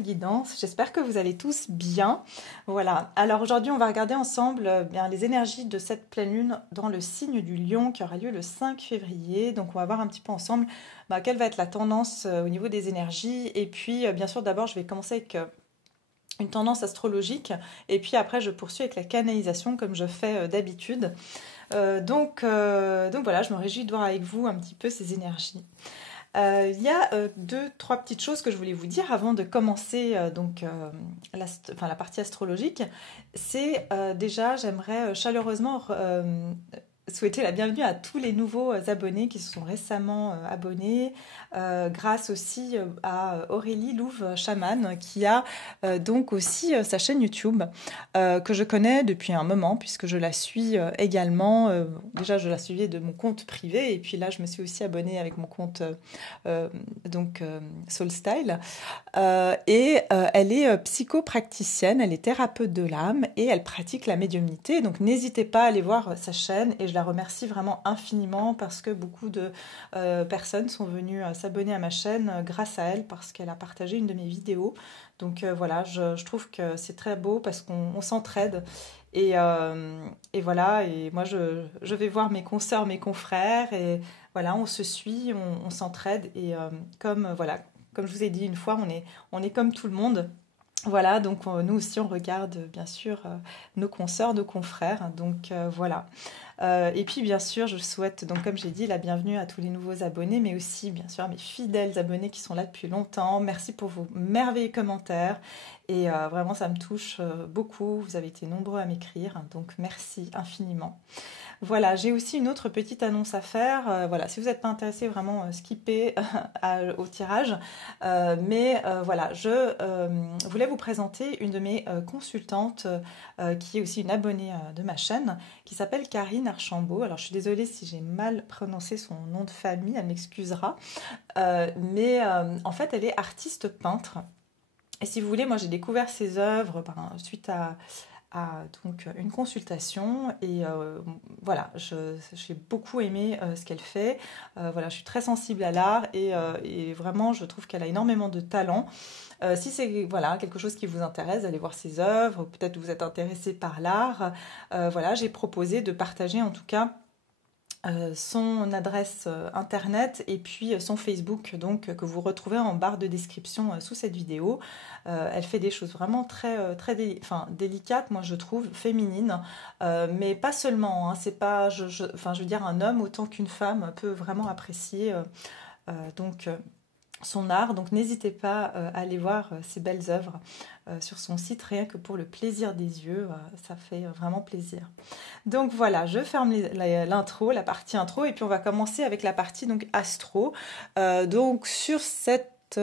nouvelle guidance. J'espère que vous allez tous bien. Voilà, alors aujourd'hui on va regarder ensemble bien, les énergies de cette pleine lune dans le signe du Lion qui aura lieu le 5 février. Donc on va voir un petit peu ensemble quelle va être la tendance au niveau des énergies. Et puis bien sûr d'abord je vais commencer avec une tendance astrologique et puis après je poursuis avec la canalisation comme je fais d'habitude. Donc voilà, je me réjouis de voir avec vous un petit peu ces énergies. Il y a deux, trois petites choses que je voulais vous dire avant de commencer la partie astrologique. C'est déjà, j'aimerais chaleureusement souhaiter la bienvenue à tous les nouveaux abonnés qui se sont récemment abonnés, grâce aussi à Aurélie Louve Chaman qui a donc aussi sa chaîne YouTube que je connais depuis un moment puisque je la suis également. Déjà je la suivais de mon compte privé et puis là je me suis aussi abonnée avec mon compte Soulstyle elle est psychopraticienne, elle est thérapeute de l'âme et elle pratique la médiumnité. Donc n'hésitez pas à aller voir sa chaîne et je la remercie vraiment infiniment parce que beaucoup de personnes sont venues s'abonner à ma chaîne grâce à elle parce qu'elle a partagé une de mes vidéos. Donc voilà, je trouve que c'est très beau parce qu'on s'entraide. Et voilà, et moi je vais voir mes consoeurs, mes confrères, et voilà, on se suit, on s'entraide, et voilà, comme je vous ai dit une fois, on est comme tout le monde. Voilà, donc nous aussi on regarde bien sûr nos consoeurs, nos confrères, donc voilà. Et puis bien sûr je souhaite, donc comme j'ai dit, la bienvenue à tous les nouveaux abonnés, mais aussi bien sûr à mes fidèles abonnés qui sont là depuis longtemps. Merci pour vos merveilleux commentaires et vraiment ça me touche beaucoup, vous avez été nombreux à m'écrire, donc merci infiniment. Voilà, j'ai aussi une autre petite annonce à faire. Voilà, si vous n'êtes pas intéressé, vraiment skippez au tirage. Voilà, je voulais vous présenter une de mes consultantes qui est aussi une abonnée de ma chaîne, qui s'appelle Karine Archambault. Alors, je suis désolée si j'ai mal prononcé son nom de famille, elle m'excusera. En fait, elle est artiste peintre. Et si vous voulez, moi j'ai découvert ses œuvres suite à donc une consultation et voilà, j'ai beaucoup aimé ce qu'elle fait. Voilà, je suis très sensible à l'art et vraiment je trouve qu'elle a énormément de talent. Si c'est voilà, quelque chose qui vous intéresse, allez voir ses œuvres, peut-être vous êtes intéressé par l'art. Voilà, j'ai proposé de partager en tout cas son adresse internet et puis son Facebook donc que vous retrouvez en barre de description sous cette vidéo. Elle fait des choses vraiment très délicates, moi je trouve, féminines, mais pas seulement, hein, c'est pas, je veux dire, un homme autant qu'une femme peut vraiment apprécier son art, donc n'hésitez pas à aller voir ses belles œuvres sur son site, rien que pour le plaisir des yeux, ça fait vraiment plaisir. Donc voilà, je ferme l'intro, la partie intro, et puis on va commencer avec la partie donc astro. Donc sur cette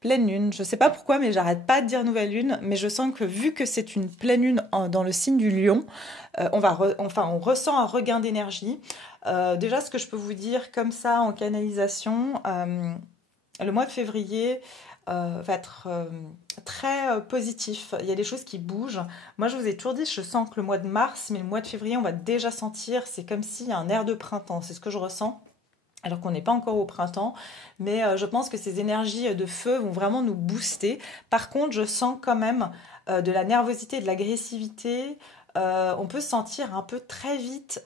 pleine lune, je sais pas pourquoi, mais j'arrête pas de dire nouvelle lune, mais je sens que vu que c'est une pleine lune dans le signe du Lion, on ressent un regain d'énergie. Déjà, ce que je peux vous dire comme ça en canalisation, le mois de février va être très positif. Il y a des choses qui bougent. Moi, je vous ai toujours dit, je sens que le mois de mars, mais le mois de février, on va déjà sentir, c'est comme s'il y a un air de printemps. C'est ce que je ressens. Alors qu'on n'est pas encore au printemps, mais je pense que ces énergies de feu vont vraiment nous booster. Par contre, je sens quand même de la nervosité, de l'agressivité. On peut se sentir un peu très vite.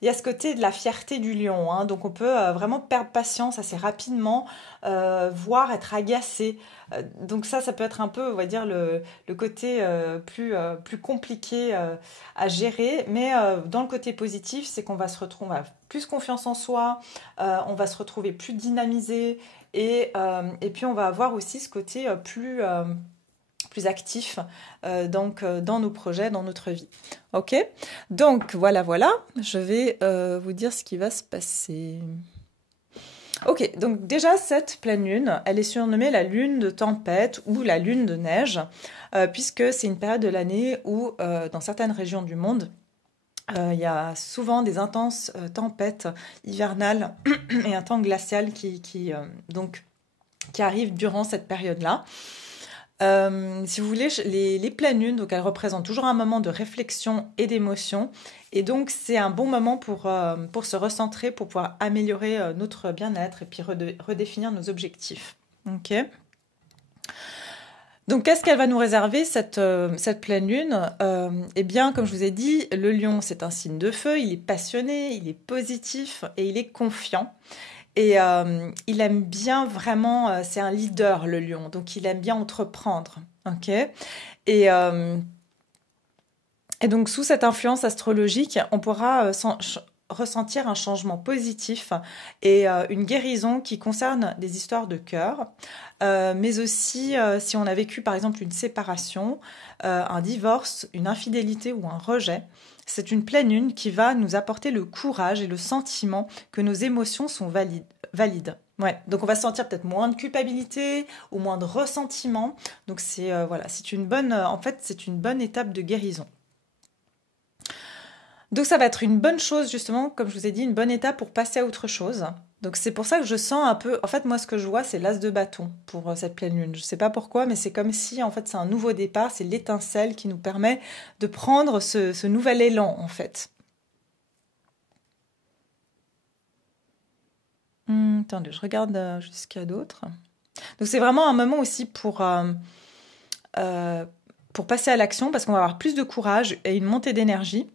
Il y a ce côté de la fierté du lion, hein, donc on peut vraiment perdre patience assez rapidement, voire être agacé. Donc ça peut être un peu, on va dire, le côté plus compliqué à gérer. Mais dans le côté positif, c'est qu'on va se retrouver, on va plus confiance en soi, on va se retrouver plus dynamisé et puis on va avoir aussi ce côté plus actif dans nos projets, dans notre vie. Ok, donc voilà, je vais vous dire ce qui va se passer. Ok, donc déjà cette pleine lune, elle est surnommée la lune de tempête ou la lune de neige, puisque c'est une période de l'année où dans certaines régions du monde, il y a souvent des intenses tempêtes hivernales et un temps glacial qui arrive durant cette période-là. Si vous voulez, les pleines lunes, donc elles représentent toujours un moment de réflexion et d'émotion, et donc c'est un bon moment pour se recentrer, pour pouvoir améliorer notre bien-être et puis redéfinir nos objectifs. Ok. Donc, qu'est-ce qu'elle va nous réserver, cette pleine lune? Eh bien, comme je vous ai dit, le lion, c'est un signe de feu, il est passionné, il est positif et il est confiant. Et il aime bien vraiment, c'est un leader, le lion, donc il aime bien entreprendre. Ok? Et, euh, et donc, sous cette influence astrologique, on pourra ressentir un changement positif et une guérison qui concerne des histoires de cœur, mais aussi si on a vécu par exemple une séparation, un divorce, une infidélité ou un rejet. C'est une pleine lune qui va nous apporter le courage et le sentiment que nos émotions sont valides. Ouais, donc on va sentir peut-être moins de culpabilité ou moins de ressentiment. Donc c'est voilà, c'est une bonne, en fait, c'est une bonne étape de guérison. Donc ça va être une bonne chose justement, comme je vous ai dit, une bonne étape pour passer à autre chose. Donc c'est pour ça que je sens un peu, en fait moi ce que je vois c'est l'as de bâton pour cette pleine lune. Je sais pas pourquoi, mais c'est comme si en fait c'est un nouveau départ, c'est l'étincelle qui nous permet de prendre ce nouvel élan en fait. Attendez, je regarde jusqu'à d'autres. Donc c'est vraiment un moment aussi pour passer à l'action parce qu'on va avoir plus de courage et une montée d'énergie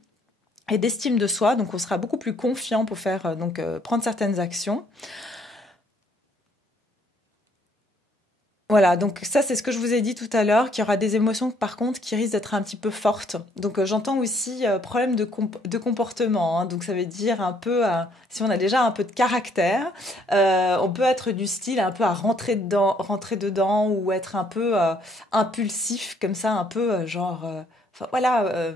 et d'estime de soi. Donc on sera beaucoup plus confiant pour faire prendre certaines actions. Voilà, donc ça c'est ce que je vous ai dit tout à l'heure, qu'il y aura des émotions par contre qui risquent d'être un petit peu fortes. Donc j'entends aussi problème de comportement, hein. Donc ça veut dire un peu, si on a déjà un peu de caractère, on peut être du style un peu à rentrer dedans ou être un peu impulsif comme ça, un peu enfin, voilà.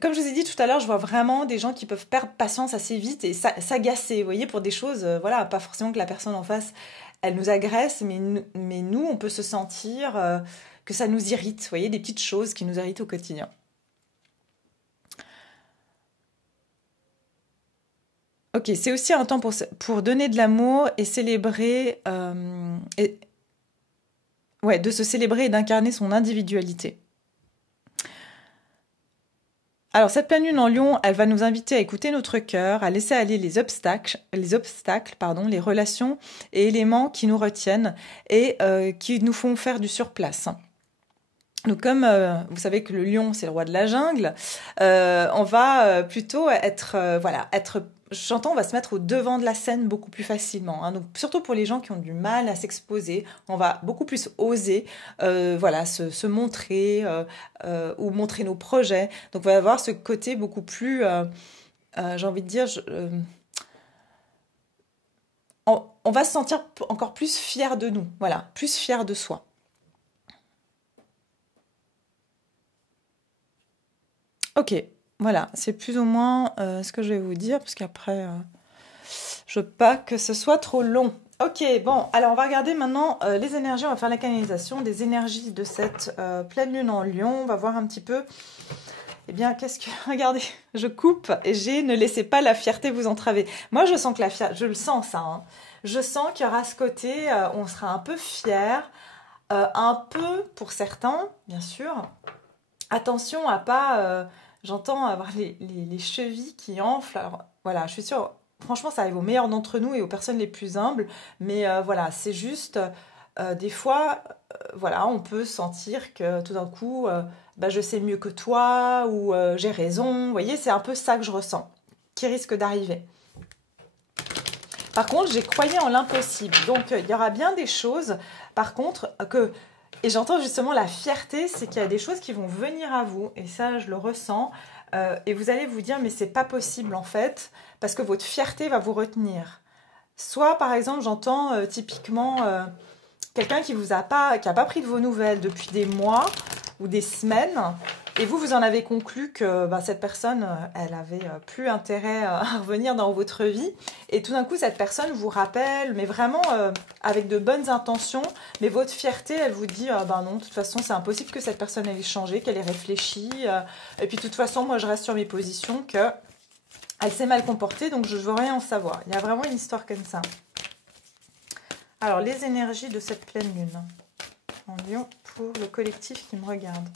Comme je vous ai dit tout à l'heure, je vois vraiment des gens qui peuvent perdre patience assez vite et s'agacer, vous voyez, pour des choses, voilà, pas forcément que la personne en face, elle nous agresse, mais nous, on peut se sentir que ça nous irrite, vous voyez, des petites choses qui nous irritent au quotidien. Ok, c'est aussi un temps pour donner de l'amour et célébrer, ouais, de se célébrer et d'incarner son individualité. Alors, cette pleine lune en Lion, elle va nous inviter à écouter notre cœur, à laisser aller les obstacles, pardon, les relations et éléments qui nous retiennent et qui nous font faire du surplace. Donc, comme vous savez que le lion, c'est le roi de la jungle, on va plutôt j'entends, on va se mettre au devant de la scène beaucoup plus facilement, hein. Donc, surtout pour les gens qui ont du mal à s'exposer, on va beaucoup plus oser, voilà, se montrer ou montrer nos projets. Donc, on va avoir ce côté beaucoup plus, j'ai envie de dire, on va se sentir encore plus fier de nous, voilà, plus fier de soi. Ok, voilà, c'est plus ou moins ce que je vais vous dire, parce qu'après, je veux pas que ce soit trop long. Ok, bon, alors on va regarder maintenant les énergies, on va faire la canalisation des énergies de cette pleine lune en Lion. On va voir un petit peu, eh bien, qu'est-ce que... Regardez, je coupe et j'ai ne laissez pas la fierté vous entraver. Moi, je sens que la fierté, je le sens ça, hein. Je sens qu'il y aura ce côté, on sera un peu fier, un peu pour certains, bien sûr. Attention à pas, j'entends avoir les chevilles qui enflent. Alors voilà, je suis sûre, franchement, ça arrive aux meilleurs d'entre nous et aux personnes les plus humbles. Mais voilà, c'est juste, des fois, voilà, on peut sentir que tout d'un coup, bah, je sais mieux que toi ou j'ai raison. Vous voyez, c'est un peu ça que je ressens, qui risque d'arriver. Par contre, j'ai croyé en l'impossible. Donc, il y aura bien des choses, par contre, que... Et j'entends justement la fierté, c'est qu'il y a des choses qui vont venir à vous. Et ça, je le ressens. Et vous allez vous dire, mais c'est pas possible en fait, parce que votre fierté va vous retenir. Soit, par exemple, j'entends typiquement quelqu'un qui a pas pris de vos nouvelles depuis des mois ou des semaines, et vous en avez conclu que bah, cette personne, elle avait plus intérêt à revenir dans votre vie, et tout d'un coup, cette personne vous rappelle, mais vraiment avec de bonnes intentions, mais votre fierté, elle vous dit, ben non, de toute façon, c'est impossible que cette personne ait changé, qu'elle ait réfléchi, et puis de toute façon, moi, je reste sur mes positions, que elle s'est mal comportée, donc je ne veux rien en savoir. Il y a vraiment une histoire comme ça. Alors, les énergies de cette pleine lune en Lion pour le collectif qui me regarde.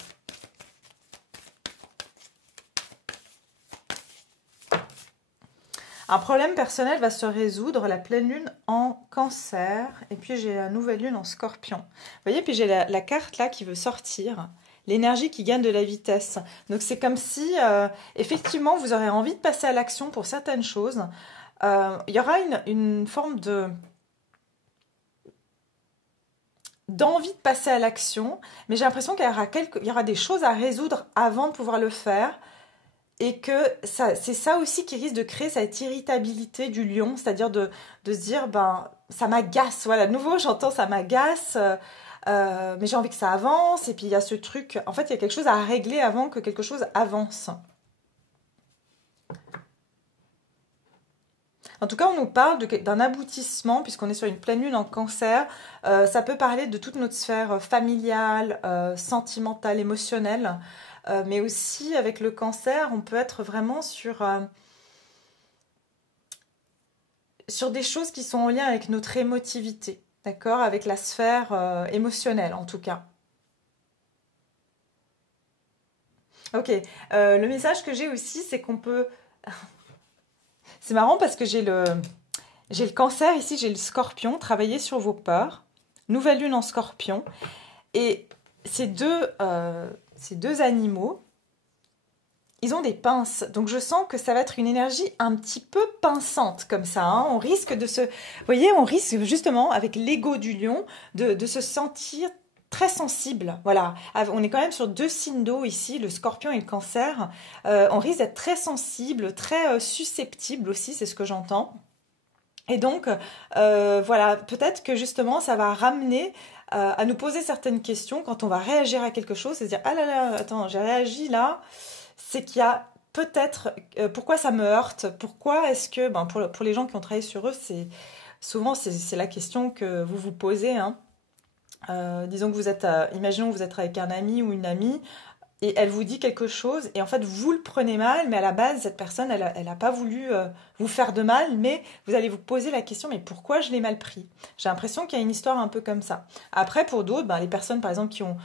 Un problème personnel va se résoudre, la pleine lune en cancer, et puis j'ai la nouvelle lune en scorpion. Vous voyez, puis j'ai la carte là qui veut sortir, l'énergie qui gagne de la vitesse. Donc c'est comme si, effectivement, vous aurez envie de passer à l'action pour certaines choses. Il y aura une forme d'envie de passer à l'action, mais j'ai l'impression qu'il y aura des choses à résoudre avant de pouvoir le faire. Et que c'est ça aussi qui risque de créer cette irritabilité du lion, c'est-à-dire de se dire, ben, ça m'agace, voilà, de nouveau j'entends ça m'agace, mais j'ai envie que ça avance, et puis il y a ce truc, en fait il y a quelque chose à régler avant que quelque chose avance. En tout cas, on nous parle d'un aboutissement, puisqu'on est sur une pleine lune en cancer. Ça peut parler de toute notre sphère familiale, sentimentale, émotionnelle. Mais aussi, avec le cancer, on peut être vraiment sur des choses qui sont en lien avec notre émotivité. D'accord? Avec la sphère émotionnelle, en tout cas. Ok. Le message que j'ai aussi, c'est qu'on peut... C'est marrant parce que j'ai le cancer ici, j'ai le scorpion, travailler sur vos peurs. Nouvelle lune en scorpion. Et ces deux animaux, ils ont des pinces. Donc je sens que ça va être une énergie un petit peu pinçante comme ça. Hein. On risque de se... Vous voyez, on risque justement, avec l'ego du lion, de se sentir très sensible. Voilà. On est quand même sur deux signes d'eau ici, le scorpion et le cancer. On risque d'être très sensible, très susceptible aussi, c'est ce que j'entends. Et donc, voilà, peut-être que justement, ça va ramener à nous poser certaines questions quand on va réagir à quelque chose, c'est-à-dire, ah là là, attends, j'ai réagi là, c'est qu'il y a peut-être, pourquoi ça me heurte, pourquoi est-ce que, ben, pour les gens qui ont travaillé sur eux, souvent c'est la question que vous vous posez, hein. Disons que imaginons que vous êtes avec un ami ou une amie, et elle vous dit quelque chose, et en fait vous le prenez mal, mais à la base cette personne elle a pas voulu vous faire de mal, mais vous allez vous poser la question, mais pourquoi je l'ai mal pris? J'ai l'impression qu'il y a une histoire un peu comme ça. Après pour d'autres, ben, les personnes par exemple qui ont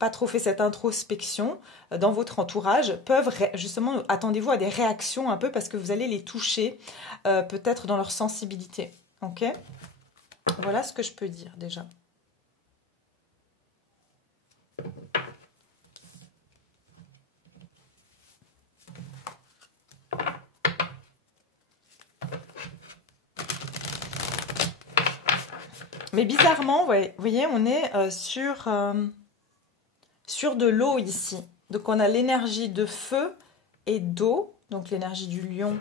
pas trop fait cette introspection dans votre entourage peuvent justement, attendez-vous à des réactions un peu parce que vous allez les toucher peut-être dans leur sensibilité. Ok? Voilà ce que je peux dire déjà. Mais bizarrement, ouais, vous voyez, on est sur de l'eau ici. Donc on a l'énergie de feu et d'eau, donc l'énergie du lion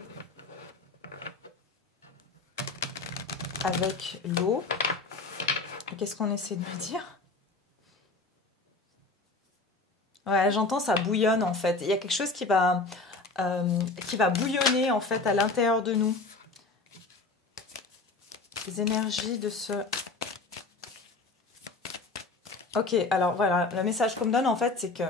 avec l'eau. Qu'est-ce qu'on essaie de me dire? Ouais, j'entends ça bouillonne en fait. Il y a quelque chose qui va bouillonner en fait à l'intérieur de nous. Les énergies de ce... Ok, alors voilà, le message qu'on me donne en fait, c'est que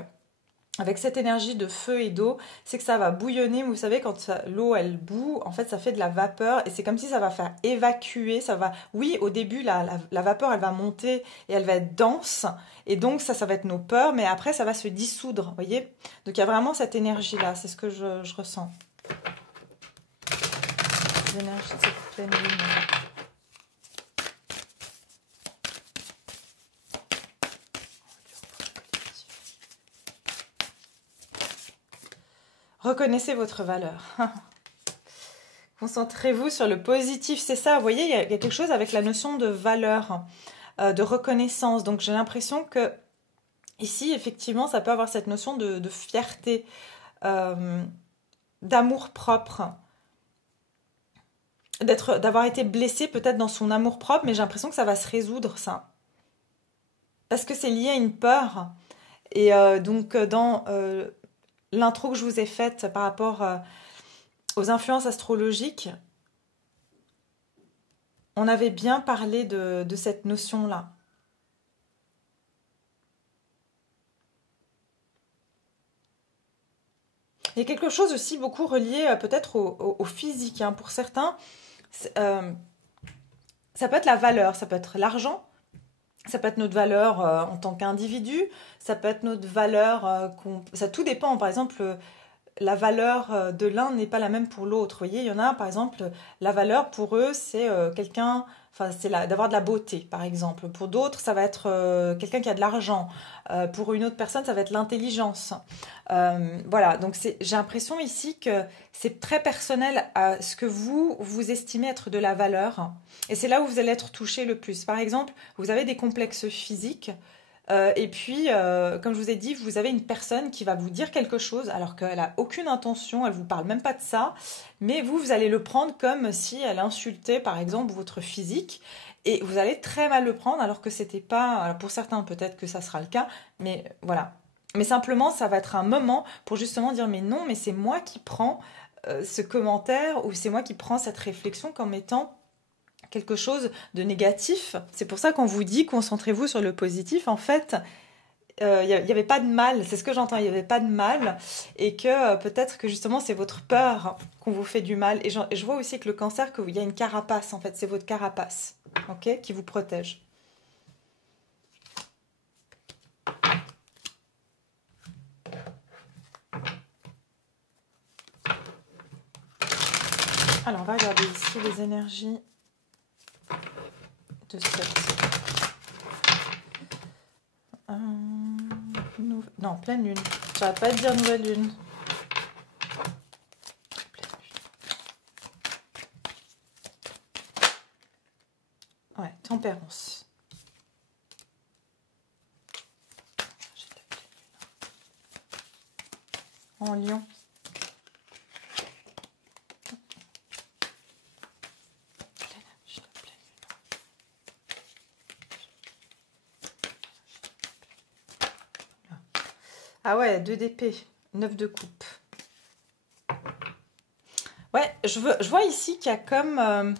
avec cette énergie de feu et d'eau, c'est que ça va bouillonner. Vous savez, quand l'eau elle bout, en fait, ça fait de la vapeur et c'est comme si ça va faire évacuer. Ça va, oui, au début, la vapeur elle va monter et elle va être dense et donc ça va être nos peurs, mais après ça va se dissoudre, vous voyez. Donc il y a vraiment cette énergie là, c'est ce que je ressens. L'énergie de cette pleine lune. Reconnaissez votre valeur. Concentrez-vous sur le positif, c'est ça. Vous voyez, il y a quelque chose avec la notion de valeur, de reconnaissance. Donc j'ai l'impression que ici, effectivement, ça peut avoir cette notion de fierté, d'amour propre, d'avoir été blessé peut-être dans son amour propre, mais j'ai l'impression que ça va se résoudre, ça. Parce que c'est lié à une peur. Et donc, dans l'intro que je vous ai faite par rapport aux influences astrologiques, on avait bien parlé de cette notion-là. Il y a quelque chose aussi beaucoup relié peut-être au physique. Hein. Pour certains, ça peut être la valeur, ça peut être l'argent, ça peut être notre valeur en tant qu'individu, ça peut être notre valeur, ça tout dépend. Par exemple, la valeur de l'un n'est pas la même pour l'autre. Vous voyez, il y en a, par exemple, la valeur pour eux, c'est enfin, c'est d'avoir de la beauté, par exemple. Pour d'autres, ça va être quelqu'un qui a de l'argent. Pour une autre personne, ça va être l'intelligence. Voilà, donc j'ai l'impression ici que c'est très personnel à ce que vous estimez être de la valeur. Et c'est là où vous allez être touché le plus. Par exemple, vous avez des complexes physiques. Et puis, comme je vous ai dit, vous avez une personne qui va vous dire quelque chose alors qu'elle a aucune intention, elle vous parle même pas de ça, mais vous allez le prendre comme si elle insultait, par exemple, votre physique, et vous allez très mal le prendre alors que c'était pas. Alors pour certains, peut-être que ça sera le cas, mais voilà. Mais simplement, ça va être un moment pour justement dire, mais non, mais c'est moi qui prends ce commentaire ou c'est moi qui prends cette réflexion comme étant quelque chose de négatif. C'est pour ça qu'on vous dit concentrez-vous sur le positif. En fait, il n'y avait pas de mal, c'est ce que j'entends, il n'y avait pas de mal, et que peut-être que justement c'est votre peur qu'on vous fait du mal. Et je vois aussi que le cancer, qu'il y a une carapace, en fait, c'est votre carapace, ok, qui vous protège. Alors on va regarder ici les énergies de cette... Non, pleine lune. J'arrête pas de dire nouvelle lune. Ouais, tempérance. En lion. Ah ouais, 2 d'épée, 9 de coupe. Ouais, je vois ici qu'il y a comme...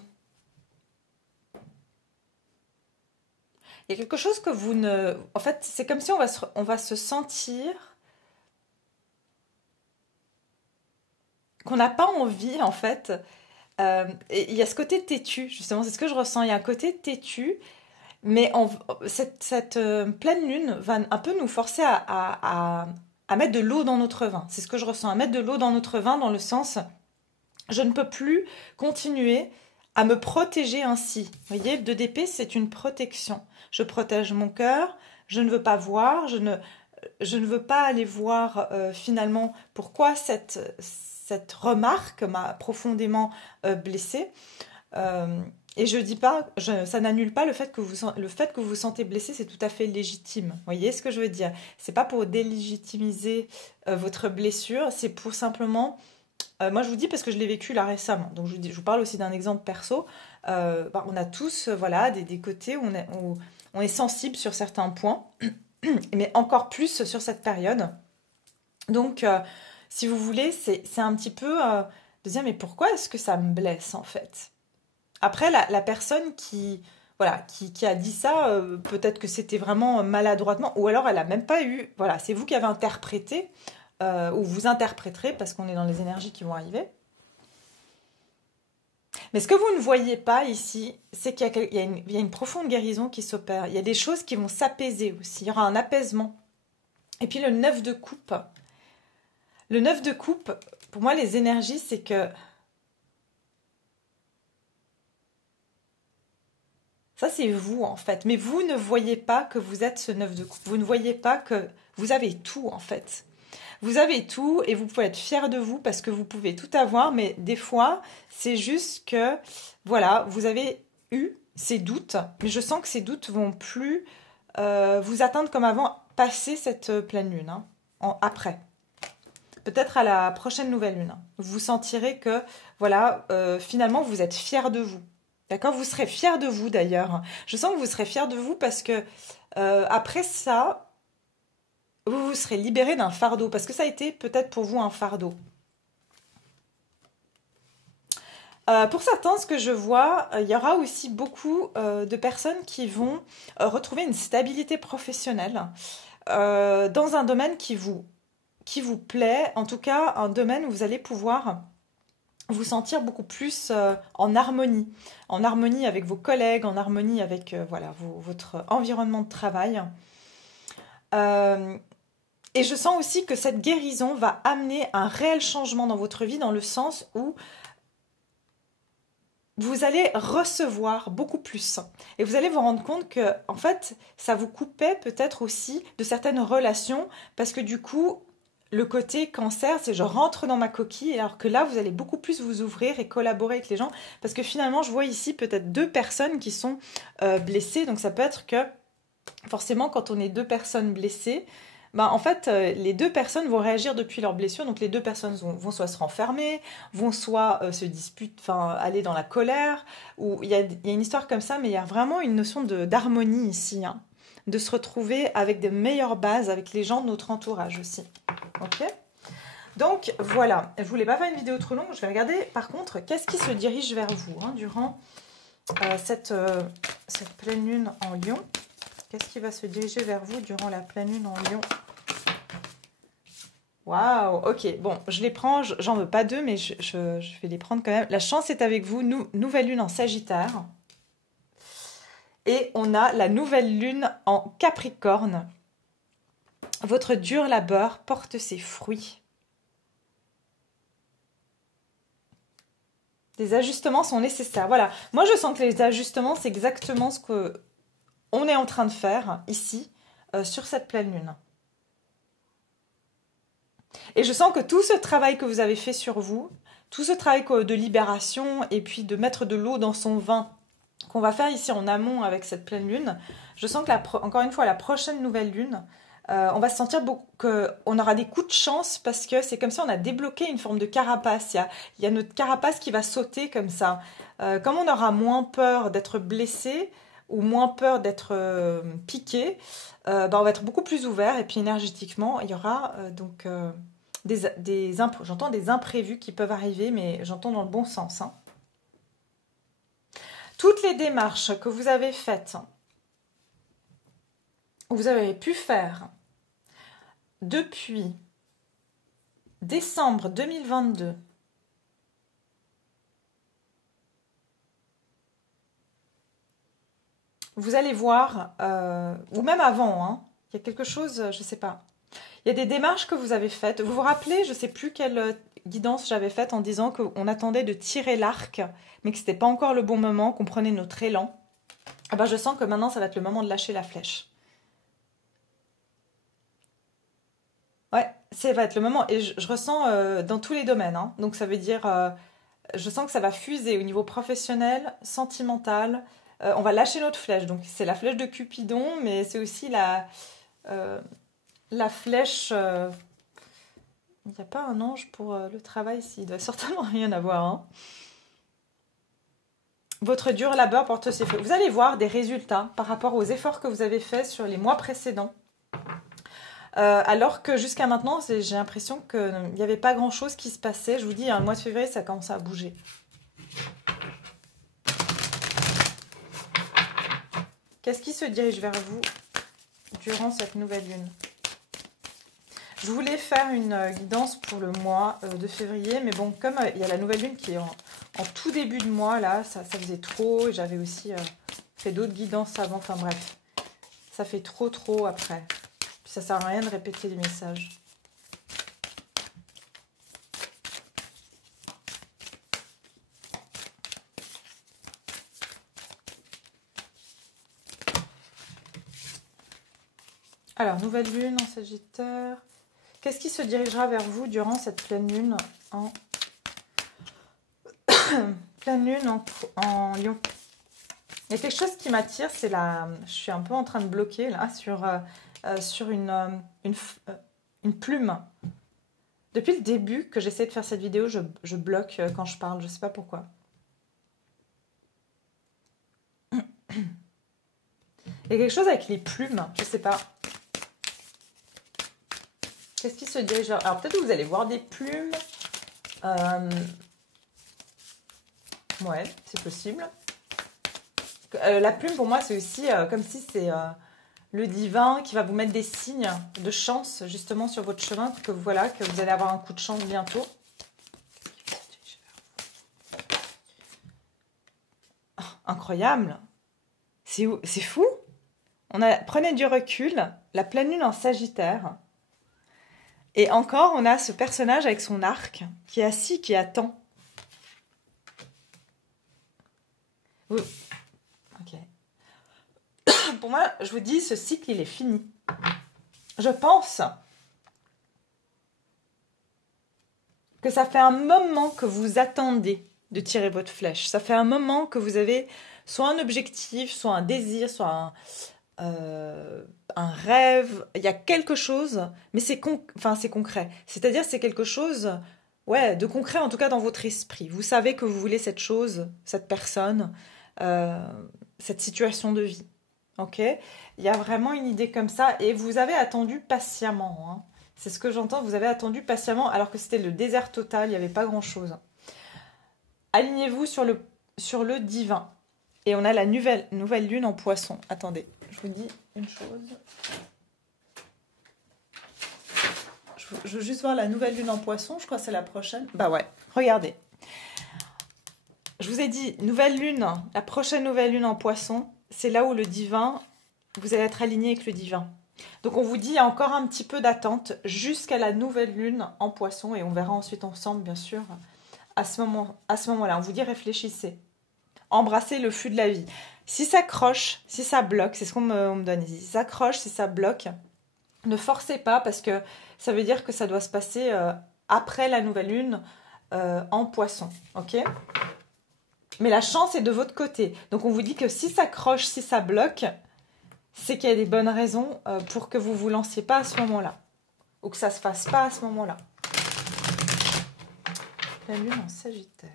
il y a quelque chose que vous ne... En fait, c'est comme si on va se sentir qu'on n'a pas envie, en fait. Et il y a ce côté têtu, justement, c'est ce que je ressens. Il y a un côté têtu, mais cette pleine lune va un peu nous forcer à mettre de l'eau dans notre vin. C'est ce que je ressens, à mettre de l'eau dans notre vin dans le sens, je ne peux plus continuer à me protéger ainsi. Vous voyez, 2 d'épée, c'est une protection. Je protège mon cœur, je ne veux pas voir, je ne veux pas aller voir finalement pourquoi cette remarque m'a profondément blessée. Et je dis pas, ça n'annule pas le fait que vous vous sentez blessé, c'est tout à fait légitime. Vous voyez ce que je veux dire? C'est pas pour délégitimiser votre blessure, c'est pour simplement... moi, je vous dis parce que je l'ai vécu là récemment. Donc, je vous parle aussi d'un exemple perso. On a tous, voilà, des côtés où on est sensible sur certains points, mais encore plus sur cette période. Donc, si vous voulez, c'est un petit peu de dire, mais pourquoi est-ce que ça me blesse en fait? Après, la personne voilà, qui a dit ça, peut-être que c'était vraiment maladroitement, ou alors elle a même pas eu... Voilà, c'est vous qui avez interprété, ou vous interpréterez, parce qu'on est dans les énergies qui vont arriver. Mais ce que vous ne voyez pas ici, c'est qu'il y a une profonde guérison qui s'opère. Il y a des choses qui vont s'apaiser aussi. Il y aura un apaisement. Et puis le 9 de coupe. Le 9 de coupe, pour moi, les énergies, c'est que... Ça, c'est vous, en fait. Mais vous ne voyez pas que vous êtes ce 9 de coupe. Vous ne voyez pas que vous avez tout, en fait. Vous avez tout et vous pouvez être fier de vous parce que vous pouvez tout avoir. Mais des fois, c'est juste que, voilà, vous avez eu ces doutes. Mais je sens que ces doutes vont plus vous atteindre comme avant, passer cette pleine lune, hein, après. Peut-être à la prochaine nouvelle lune. Vous sentirez que, voilà, finalement, vous êtes fier de vous. D'accord? Vous serez fier de vous d'ailleurs. Je sens que vous serez fier de vous parce que après ça, vous vous serez libéré d'un fardeau. Parce que ça a été peut-être pour vous un fardeau. Pour certains, ce que je vois, il y aura aussi beaucoup de personnes qui vont retrouver une stabilité professionnelle dans un domaine qui vous plaît. En tout cas, un domaine où vous allez pouvoir vous sentir beaucoup plus en harmonie avec vos collègues, en harmonie avec voilà, votre environnement de travail. Et je sens aussi que cette guérison va amener un réel changement dans votre vie, dans le sens où vous allez recevoir beaucoup plus. Et vous allez vous rendre compte que, en fait, ça vous coupait peut-être aussi de certaines relations, parce que du coup, le côté cancer, c'est je rentre dans ma coquille, alors que là, vous allez beaucoup plus vous ouvrir et collaborer avec les gens, parce que finalement, je vois ici peut-être 2 personnes qui sont blessées, donc ça peut être que, forcément, quand on est 2 personnes blessées, ben, en fait, les 2 personnes vont réagir depuis leur blessure. Donc les 2 personnes vont soit se renfermer, vont soit se disputer, enfin aller dans la colère. Ou il y a une histoire comme ça, mais il y a vraiment une notion d'harmonie ici, hein, de se retrouver avec de meilleures bases avec les gens de notre entourage aussi. Ok. Donc voilà, je voulais pas faire une vidéo trop longue. Je vais regarder par contre qu'est-ce qui se dirige vers vous hein, durant cette pleine lune en Lion. Qu'est-ce qui va se diriger vers vous durant la pleine lune en Lion? Waouh, ok, bon, je les prends, j'en veux pas 2, mais je vais les prendre quand même. La chance est avec vous, nouvelle lune en Sagittaire. Et on a la nouvelle lune en Capricorne. Votre dur labeur porte ses fruits. Des ajustements sont nécessaires. Voilà, moi je sens que les ajustements, c'est exactement ce qu'on est en train de faire ici, sur cette pleine lune. Et je sens que tout ce travail que vous avez fait sur vous, tout ce travail de libération et puis de mettre de l'eau dans son vin qu'on va faire ici en amont avec cette pleine lune, je sens que, encore une fois, la prochaine nouvelle lune, on va se sentir qu'on aura des coups de chance parce que c'est comme si on a débloqué une forme de carapace. Il y a notre carapace qui va sauter comme ça. Comme on aura moins peur d'être blessé ou moins peur d'être piqué, on va être beaucoup plus ouvert et puis énergétiquement, il y aura donc... j'entends des imprévus qui peuvent arriver, mais j'entends dans le bon sens. Hein. Toutes les démarches que vous avez faites, vous avez pu faire depuis décembre 2022, vous allez voir, ou même avant, hein, il y a quelque chose, je ne sais pas. Il y a des démarches que vous avez faites. Vous vous rappelez, je ne sais plus quelle guidance j'avais faite en disant qu'on attendait de tirer l'arc, mais que ce n'était pas encore le bon moment, qu'on prenait notre élan. Ah ben, je sens que maintenant, ça va être le moment de lâcher la flèche. Ouais, ça va être le moment. Et je ressens dans tous les domaines. Hein. Donc ça veut dire, je sens que ça va fuser au niveau professionnel, sentimental. On va lâcher notre flèche. Donc c'est la flèche de Cupidon, mais c'est aussi la flèche... Il n'y a pas un ange pour le travail ici. Il doit certainement rien avoir. Hein. Votre dur labeur porte ses fruits. Vous allez voir des résultats par rapport aux efforts que vous avez faits sur les mois précédents. Alors que jusqu'à maintenant, j'ai l'impression qu'il n'y avait pas grand-chose qui se passait. Je vous dis, hein, le mois de février, ça commence à bouger. Qu'est-ce qui se dirige vers vous durant cette nouvelle lune? Je voulais faire une guidance pour le mois de février, mais bon, comme il y a la nouvelle lune qui est en tout début de mois, là, ça faisait trop. J'avais aussi fait d'autres guidances avant, enfin bref. Ça fait trop après. Puis ça sert à rien de répéter les messages. Alors, nouvelle lune en Sagittaire. Qu'est-ce qui se dirigera vers vous durant cette pleine lune en Lion? Il y a quelque chose qui m'attire, c'est je suis un peu en train de bloquer là sur une plume. Depuis le début que j'essaie de faire cette vidéo, je bloque quand je parle, je ne sais pas pourquoi. Il y a quelque chose avec les plumes, je ne sais pas. Qu'est-ce qui se dirige vers... Alors peut-être que vous allez voir des plumes. Ouais, c'est possible. La plume, pour moi, c'est aussi comme si c'est le divin qui va vous mettre des signes de chance, justement, sur votre chemin, que voilà, que vous allez avoir un coup de chance bientôt. Oh, incroyable! C'est fou! Prenez du recul, la pleine lune en Sagittaire. Et encore, on a ce personnage avec son arc qui est assis, qui attend. Oui. Ok. Pour moi, je vous dis, ce cycle, il est fini. Je pense que ça fait un moment que vous attendez de tirer votre flèche. Ça fait un moment que vous avez soit un objectif, soit un désir, soit un rêve. Il y a quelque chose, mais c'est concret. C'est-à-dire c'est quelque chose de concret, en tout cas dans votre esprit. Vous savez que vous voulez cette chose, cette personne, cette situation de vie. Ok ? Il y a vraiment une idée comme ça et vous avez attendu patiemment. Hein. C'est ce que j'entends, vous avez attendu patiemment alors que c'était le désert total, il n'y avait pas grand-chose. Alignez-vous sur le divin. Et on a la nouvelle lune en poisson. Attendez, je vous dis une chose. Je veux juste voir la nouvelle lune en poisson, je crois que c'est la prochaine. Bah ouais, regardez. Je vous ai dit, nouvelle lune, la prochaine nouvelle lune en poisson, c'est là où le divin, vous allez être aligné avec le divin. Donc on vous dit, il y a encore un petit peu d'attente jusqu'à la nouvelle lune en poisson et on verra ensuite ensemble, bien sûr, à ce moment-là. On vous dit, réfléchissez. Embrassez le flux de la vie. Si ça croche, si ça bloque, c'est ce qu'on me donne ici. Si ça croche, si ça bloque, ne forcez pas parce que ça veut dire que ça doit se passer après la nouvelle lune en poisson. Ok ? Mais la chance est de votre côté. Donc on vous dit que si ça croche, si ça bloque, c'est qu'il y a des bonnes raisons pour que vous ne vous lanciez pas à ce moment-là. Ou que ça ne se fasse pas à ce moment-là. La lune en Sagittaire.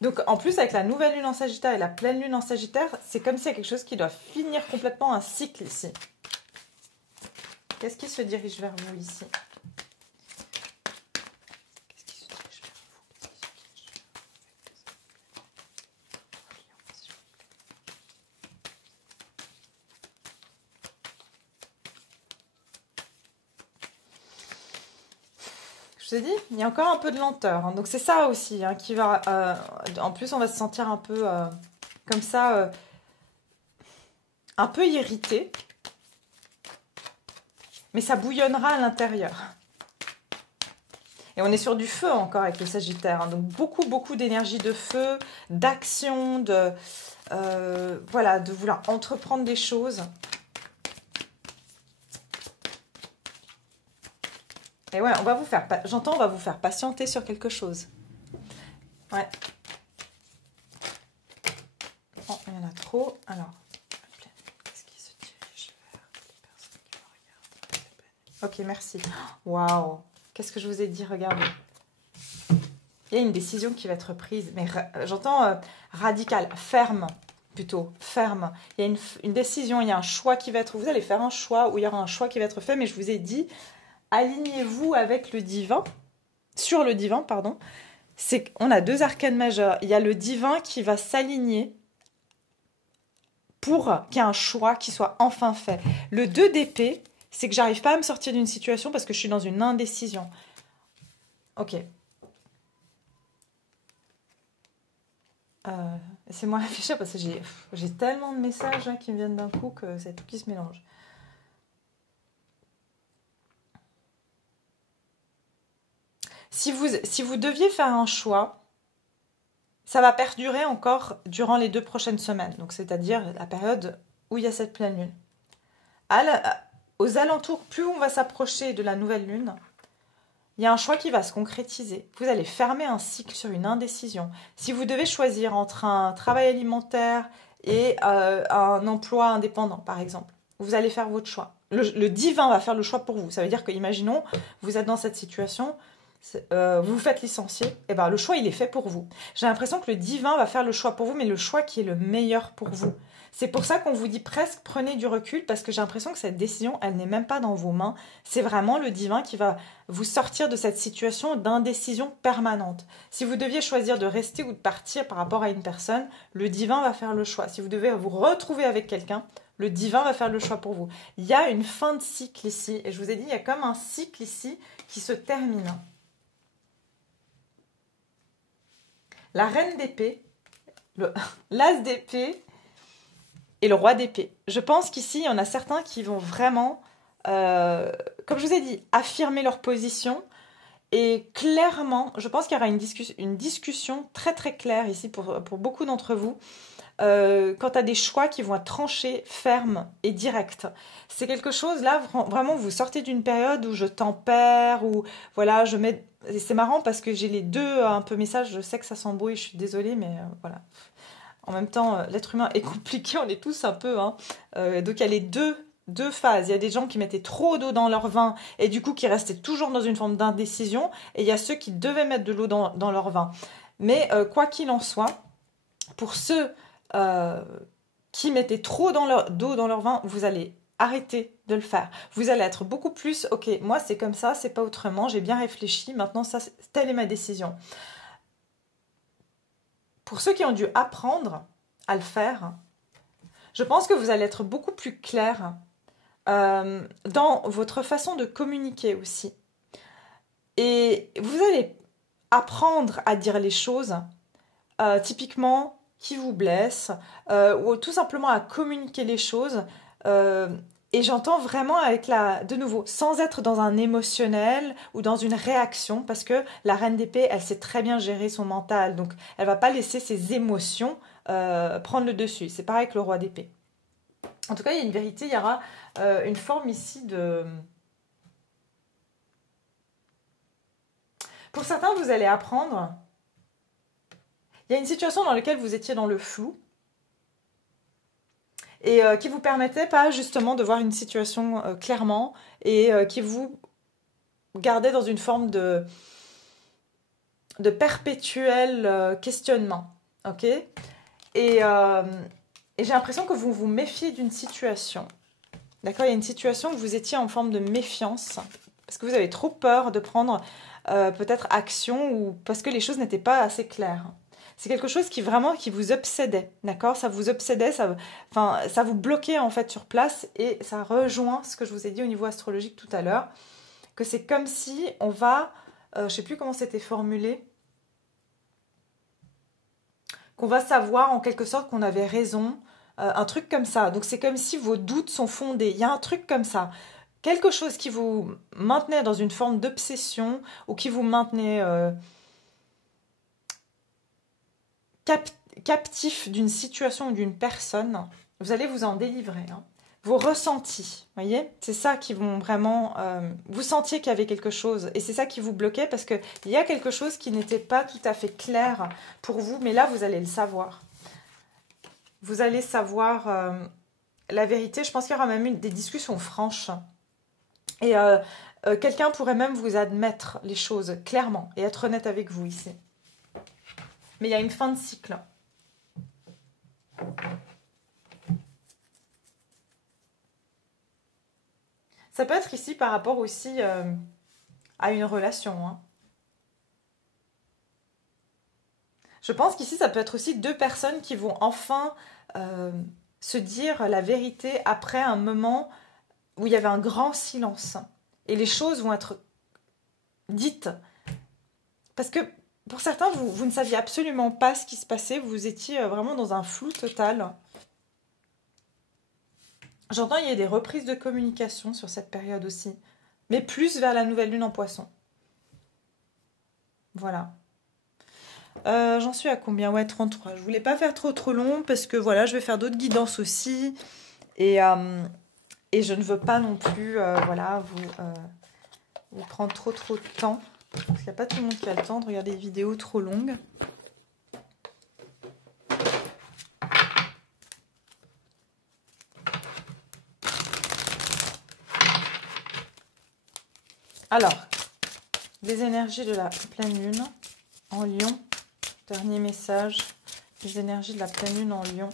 Donc en plus avec la nouvelle lune en Sagittaire et la pleine lune en Sagittaire, c'est comme s'il y a quelque chose qui doit finir complètement un cycle ici. Qu'est-ce qui se dirige vers vous ici? Qu'est-ce qui se dirige vers vous? Je vous ai dit, il y a encore un peu de lenteur. Hein. Donc c'est ça aussi qui va... en plus, on va se sentir un peu comme ça, un peu irrité. Mais ça bouillonnera à l'intérieur. Et on est sur du feu encore avec le Sagittaire. Hein. Donc beaucoup d'énergie de feu, d'action, de vouloir entreprendre des choses. Et ouais, on va vous faire patienter sur quelque chose. Ouais. Oh, il y en a trop. Alors, qu'est-ce qui se dirige vers les personnes qui me regardent? Ok, merci. Waouh. Qu'est-ce que je vous ai dit? Regardez. Il y a une décision qui va être prise. Mais j'entends radicale, ferme plutôt, ferme. Il y a une décision, il y a un choix qui va être... Vous allez faire un choix ou il y aura un choix qui va être fait. Mais je vous ai dit... Alignez-vous avec le divin, sur le divin, pardon. On a deux arcanes majeurs. Il y a le divin qui va s'aligner pour qu'il y ait un choix qui soit enfin fait. Le 2 d'épée, c'est que j'arrive pas à me sortir d'une situation parce que je suis dans une indécision. Ok. Laissez-moi réfléchir parce que j'ai tellement de messages qui me viennent d'un coup que c'est tout qui se mélange. Si vous deviez faire un choix, ça va perdurer encore durant les 2 prochaines semaines. Donc, c'est-à-dire la période où il y a cette pleine lune. Aux alentours, plus on va s'approcher de la nouvelle lune, il y a un choix qui va se concrétiser. Vous allez fermer un cycle sur une indécision. Si vous devez choisir entre un travail alimentaire et un emploi indépendant, par exemple, vous allez faire votre choix. Le divin va faire le choix pour vous. Ça veut dire que, imaginons, vous êtes dans cette situation... vous vous faites licencier, et ben le choix il est fait pour vous. J'ai l'impression que le divin va faire le choix pour vous, mais le choix qui est le meilleur pour vous. C'est pour ça qu'on vous dit presque prenez du recul, parce que j'ai l'impression que cette décision, elle n'est même pas dans vos mains. C'est vraiment le divin qui va vous sortir de cette situation d'indécision permanente. Si vous deviez choisir de rester ou de partir par rapport à une personne, le divin va faire le choix. Si vous devez vous retrouver avec quelqu'un, le divin va faire le choix pour vous. Il y a une fin de cycle ici, et je vous ai dit, il y a comme un cycle ici qui se termine. La reine d'épée, l'as d'épée et le roi d'épée. Je pense qu'ici, il y en a certains qui vont vraiment, comme je vous ai dit, affirmer leur position. Et clairement, je pense qu'il y aura une discussion très très claire ici pour beaucoup d'entre vous. Quant à des choix qui vont être tranchés, fermes et directs. C'est quelque chose, là, vraiment, vous sortez d'une période où je tempère, où, voilà, je mets... Et c'est marrant parce que j'ai les deux un peu messages, je sais que ça s'embrouille, je suis désolée, mais voilà. En même temps, l'être humain est compliqué, on est tous un peu, hein. Donc il y a les deux phases. Il y a des gens qui mettaient trop d'eau dans leur vin et du coup qui restaient toujours dans une forme d'indécision. Et il y a ceux qui devaient mettre de l'eau dans leur vin. Mais quoi qu'il en soit, pour ceux qui mettaient trop d'eau dans leur vin, vous allez arrêter de le faire. Vous allez être beaucoup plus, ok, moi c'est comme ça, c'est pas autrement, j'ai bien réfléchi, maintenant ça, telle est ma décision. Pour ceux qui ont dû apprendre à le faire, je pense que vous allez être beaucoup plus clair dans votre façon de communiquer aussi. Et vous allez apprendre à dire les choses, typiquement qui vous blesse, ou tout simplement à communiquer les choses. Et j'entends vraiment de nouveau, sans être dans un émotionnel ou dans une réaction, parce que la reine d'épée, elle sait très bien gérer son mental, donc elle va pas laisser ses émotions prendre le dessus. C'est pareil avec le roi d'épée. En tout cas, il y a une vérité, il y aura une forme ici de... Pour certains, vous allez apprendre... Il y a une situation dans laquelle vous étiez dans le flou et qui vous permettait pas justement de voir une situation clairement et qui vous gardait dans une forme de perpétuel questionnement. Ok ? Et j'ai l'impression que vous vous méfiez d'une situation. D'accord ? Il y a une situation où vous étiez en forme de méfiance parce que vous avez trop peur de prendre peut-être action ou parce que les choses n'étaient pas assez claires. C'est quelque chose qui vous obsédait, d'accord ? Ça vous obsédait, ça vous bloquait en fait sur place et ça rejoint ce que je vous ai dit au niveau astrologique tout à l'heure, que c'est comme si on va, je sais plus comment c'était formulé, qu'on va savoir en quelque sorte qu'on avait raison, un truc comme ça. Donc c'est comme si vos doutes sont fondés, il y a un truc comme ça. Quelque chose qui vous maintenait dans une forme d'obsession ou qui vous maintenait... captif d'une situation ou d'une personne, vous allez vous en délivrer. Hein. Vos ressentis, voyez, c'est ça qui vont vraiment... vous sentiez qu'il y avait quelque chose et c'est ça qui vous bloquait parce qu'il y a quelque chose qui n'était pas tout à fait clair pour vous, mais là, vous allez le savoir. Vous allez savoir la vérité. Je pense qu'il y aura même des discussions franches. Et quelqu'un pourrait même vous admettre les choses clairement et être honnête avec vous ici. Mais il y a une fin de cycle. Ça peut être ici par rapport aussi à une relation. Hein. Je pense qu'ici, ça peut être aussi deux personnes qui vont enfin se dire la vérité après un moment où il y avait un grand silence. Et les choses vont être dites. Parce que pour certains, vous ne saviez absolument pas ce qui se passait. Vous étiez vraiment dans un flou total. J'entends qu'il y a des reprises de communication sur cette période aussi. Mais plus vers la nouvelle lune en poisson. Voilà. J'en suis à combien ? Ouais, 33. Je voulais pas faire trop long parce que voilà, je vais faire d'autres guidances aussi. Et je ne veux pas non plus voilà, vous prendre trop de temps. Parce qu'il n'y a pas tout le monde qui a le temps de regarder des vidéos trop longues. Alors, les énergies de la pleine lune en Lion. Dernier message. Les énergies de la pleine lune en Lion.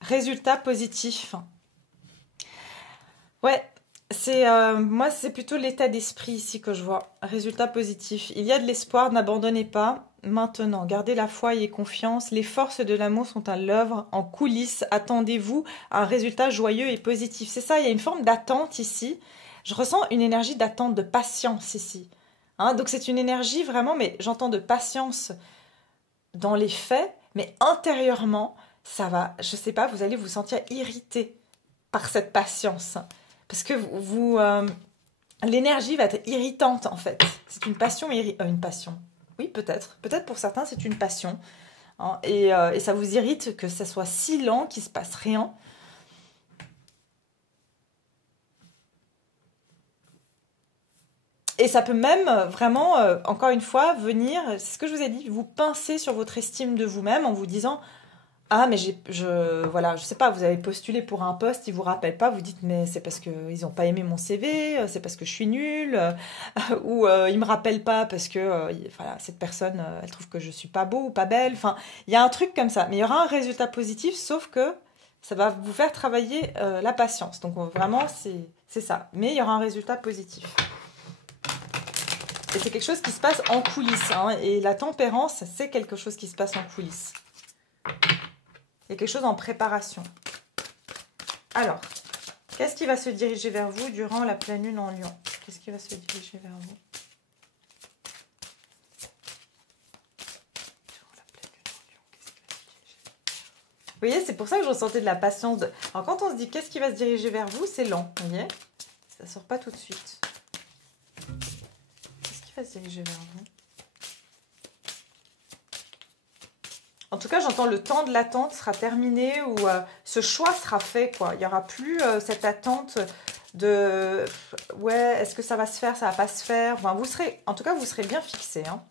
Résultat positif. Ouais. Moi, c'est plutôt l'état d'esprit ici que je vois. Résultat positif. Il y a de l'espoir, n'abandonnez pas. Maintenant, gardez la foi et confiance. Les forces de l'amour sont à l'œuvre, en coulisses. Attendez-vous à un résultat joyeux et positif. C'est ça, il y a une forme d'attente ici. Je ressens une énergie d'attente, de patience ici. Hein, donc c'est une énergie vraiment, mais j'entends de patience dans les faits, mais intérieurement, ça va, je sais pas, vous allez vous sentir irrité par cette patience. Parce que l'énergie va être irritante, en fait. C'est une passion, une passion. Oui, peut-être. Peut-être pour certains, c'est une passion. Hein, et ça vous irrite que ça soit si lent, qu'il se passe rien. Et ça peut même vraiment, encore une fois, venir, c'est ce que je vous ai dit, vous pincer sur votre estime de vous-même en vous disant ah, mais voilà, je sais pas, vous avez postulé pour un poste, ils vous rappellent pas, vous dites, mais c'est parce qu'ils ont pas aimé mon CV, c'est parce que je suis nulle, ou ils me rappellent pas parce que, voilà, cette personne, elle trouve que je suis pas beau ou pas belle. Enfin, il y a un truc comme ça. Mais il y aura un résultat positif, sauf que ça va vous faire travailler la patience. Donc, vraiment, c'est ça. Mais il y aura un résultat positif. Et c'est quelque chose qui se passe en coulisses. Hein, et la tempérance, c'est quelque chose qui se passe en coulisses. Il y a quelque chose en préparation. Alors, qu'est-ce qui va se diriger vers vous durant la pleine lune en Lion? Qu'est-ce qui va se diriger vers vous? Durant la pleine lune en Lion, qu'est-ce qui va se diriger vers vous? Vous voyez, c'est pour ça que je ressentais de la patience. Alors, quand on se dit qu'est-ce qui va se diriger vers vous, c'est lent. Vous voyez? Ça ne sort pas tout de suite. Qu'est-ce qui va se diriger vers vous? En tout cas, j'entends le temps de l'attente sera terminé ou ce choix sera fait, quoi. Il n'y aura plus cette attente de ouais, est-ce que ça va se faire, ça va pas se faire. Enfin, en tout cas, vous serez bien fixé. Hein.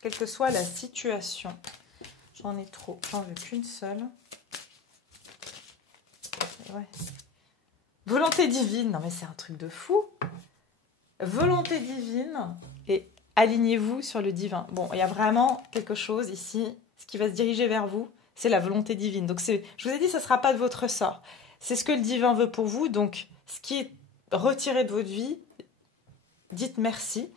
Quelle que soit la situation. J'en ai trop. J'en veux qu'une seule. Ouais. Volonté divine. Non, mais c'est un truc de fou. Volonté divine et alignez-vous sur le divin. Bon, il y a vraiment quelque chose ici. Ce qui va se diriger vers vous, c'est la volonté divine. Donc, je vous ai dit, ça ne sera pas de votre sort. C'est ce que le divin veut pour vous. Donc, ce qui est retiré de votre vie, dites merci.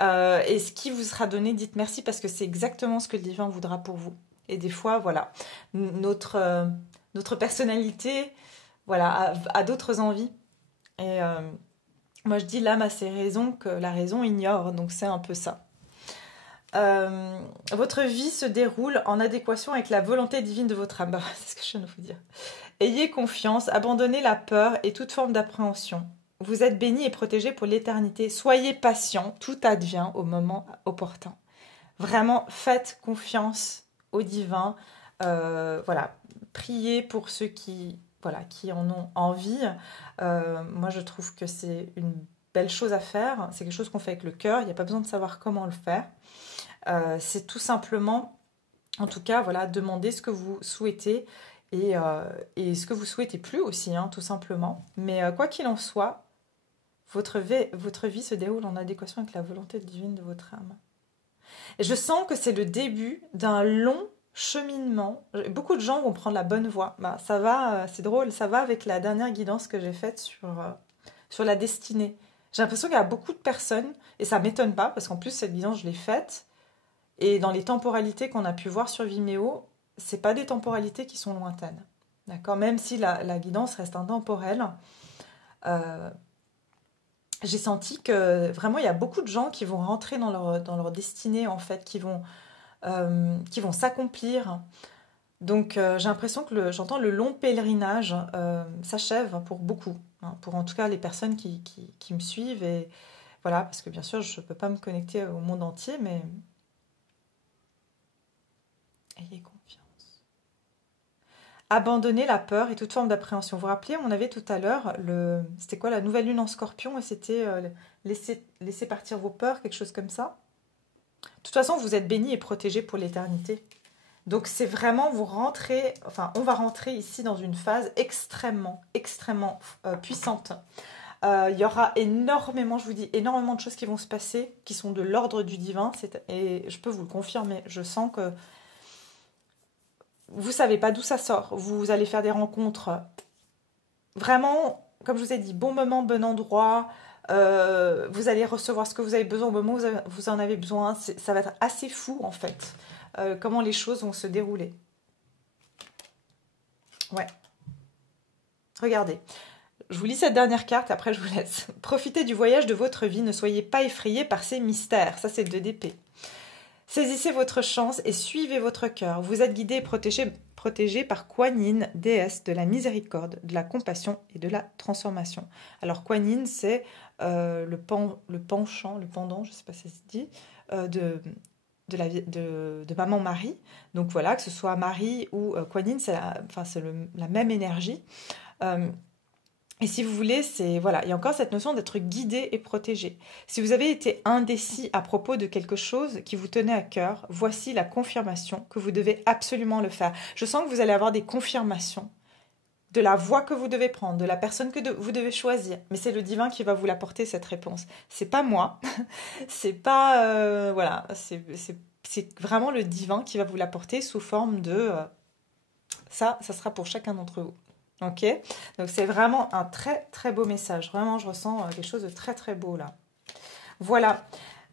Et ce qui vous sera donné, dites merci parce que c'est exactement ce que le divin voudra pour vous. Et des fois, voilà, notre personnalité, voilà, a d'autres envies. Et moi, je dis l'âme a ses raisons que la raison ignore. Donc, c'est un peu ça. Votre vie se déroule en adéquation avec la volonté divine de votre âme. C'est ce que je viens de vous dire. Ayez confiance, abandonnez la peur et toute forme d'appréhension. Vous êtes bénis et protégés pour l'éternité. Soyez patient, tout advient au moment opportun. Vraiment, faites confiance au divin. Voilà, priez pour ceux qui en ont envie. Moi, je trouve que c'est une belle chose à faire. C'est quelque chose qu'on fait avec le cœur. Il n'y a pas besoin de savoir comment le faire. C'est tout simplement, en tout cas, voilà, demander ce que vous souhaitez et ce que vous souhaitez plus aussi, hein, tout simplement. Mais quoi qu'il en soit, votre vie se déroule en adéquation avec la volonté divine de votre âme. Et je sens que c'est le début d'un long cheminement. Beaucoup de gens vont prendre la bonne voie. Ça va, c'est drôle, ça va avec la dernière guidance que j'ai faite sur la destinée. J'ai l'impression qu'il y a beaucoup de personnes, et ça ne m'étonne pas, parce qu'en plus, cette guidance, je l'ai faite. Et dans les temporalités qu'on a pu voir sur Vimeo, ce pas des temporalités qui sont lointaines. D'accord? Même si la guidance reste intemporelle, j'ai senti que vraiment, il y a beaucoup de gens qui vont rentrer dans leur destinée, en fait, qui vont s'accomplir. Donc, j'ai l'impression que j'entends le long pèlerinage s'achève pour beaucoup. Hein, pour en tout cas les personnes qui me suivent. Et voilà, parce que bien sûr, je ne peux pas me connecter au monde entier, mais ayez confiance. Abandonnez la peur et toute forme d'appréhension. Vous vous rappelez, on avait tout à l'heure, c'était quoi, la nouvelle lune en Scorpion, et c'était laisser partir vos peurs, quelque chose comme ça. De toute façon, vous êtes bénis et protégés pour l'éternité. Donc c'est vraiment, on va rentrer ici dans une phase extrêmement, extrêmement puissante. Il y aura énormément, je vous dis, énormément de choses qui vont se passer, qui sont de l'ordre du divin, et je peux vous le confirmer, je sens que vous ne savez pas d'où ça sort, vous allez faire des rencontres, vraiment, comme je vous ai dit, bon moment, bon endroit, vous allez recevoir ce que vous avez besoin au moment où vous en avez besoin, ça va être assez fou en fait. Comment les choses vont se dérouler. Ouais. Regardez. Je vous lis cette dernière carte, après je vous laisse. Profitez du voyage de votre vie, ne soyez pas effrayés par ces mystères. Ça, c'est le 2 d'épée. Saisissez votre chance et suivez votre cœur. Vous êtes guidé et protégé par Kuan Yin, déesse de la miséricorde, de la compassion et de la transformation. Alors Kuan Yin, c'est le penchant, le pendant, je ne sais pas si ça se dit, de Maman Marie. Donc voilà, que ce soit Marie ou Kuan Yin, c'est la même énergie. Et si vous voulez, voilà, il y a encore cette notion d'être guidé et protégé. Si vous avez été indécis à propos de quelque chose qui vous tenait à cœur, voici la confirmation que vous devez absolument le faire. Je sens que vous allez avoir des confirmations de la voie que vous devez prendre, de la personne que vous devez choisir. Mais c'est le divin qui va vous l'apporter, cette réponse. C'est pas moi. C'est pas... voilà, c'est vraiment le divin qui va vous l'apporter sous forme de... ça sera pour chacun d'entre vous. Ok, donc c'est vraiment un très très beau message. Vraiment, je ressens quelque chose de très très beau là. Voilà,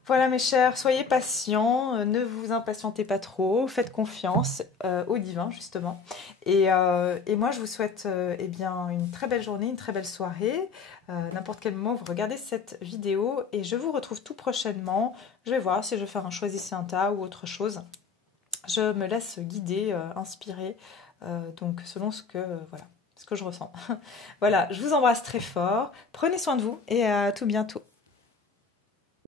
voilà mes chers, soyez patients, ne vous impatientez pas trop, faites confiance au divin justement. Et moi, je vous souhaite eh bien une très belle journée, une très belle soirée. N'importe quel moment, vous regardez cette vidéo et je vous retrouve tout prochainement. Je vais voir si je vais faire un choisissez un tas ou autre chose. Je me laisse guider, inspirer, donc selon ce que voilà. Ce que je ressens. Voilà, je vous embrasse très fort. Prenez soin de vous et à tout bientôt.